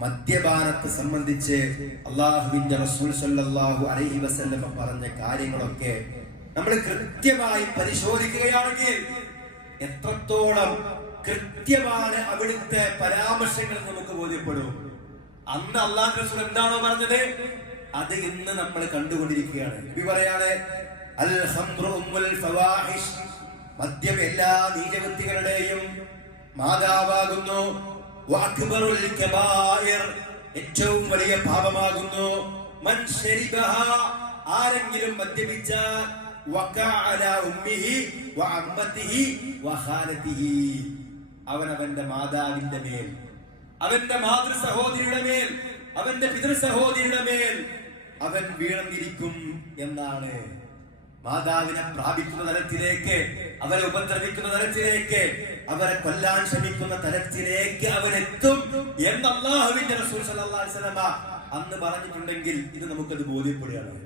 മദ്യപാനത്തെ സംബന്ധിച്ച് അള്ളാഹുവിന്റെ റസൂൽ സല്ലല്ലാഹു അലൈഹി വസല്ലമ പറഞ്ഞ കാര്യങ്ങളൊക്കെ നമ്മൾ കൃത്യമായി പരിശോധിക്കുകയാണെങ്കിൽ എത്രത്തോളം കൃത്യമാണ് അവിടുത്തെ പരാമർശങ്ങൾ നമുക്ക് ബോധ്യപ്പെടും. അന്ന് അള്ളാഹു റസൂൽ എന്താണോ പറഞ്ഞത്? അത് ഇന്ന് നമ്മൾ കണ്ടുകൊണ്ടിരിക്കുകയാണ്. നബി പറയാണ് അൽ മദ്യം എല്ലാ നീചവൃത്തികളുടെയും മാതാവാകുന്നു. ഏറ്റവും വലിയ പാപമാകുന്നു. ആരെങ്കിലും വഖാലത്തിഹി അവൻ അവന്റെ മാതാവിന്റെ മേൽ അവന്റെ മാതൃ സഹോദരിയുടെ മേൽ അവന്റെ പിതൃ സഹോദരിയുടെ മേൽ അവൻ വീണന്നിരിക്കും എന്നാണ് മാതാവിനെ പ്രാപിക്കുന്ന തരത്തിലേക്ക് അവരെ ഉപദ്രവിക്കുന്ന തരത്തിലേക്ക് അവരെ കൊല്ലാൻ ശ്രമിക്കുന്ന തലത്തിലേക്ക് അവരെത്തും എന്ന് റസൂൽ അലൈഹി അന്ന് പറഞ്ഞിട്ടുണ്ടെങ്കിൽ ഇത് നമുക്കത് ബോധ്യപ്പെടുകയാണ്.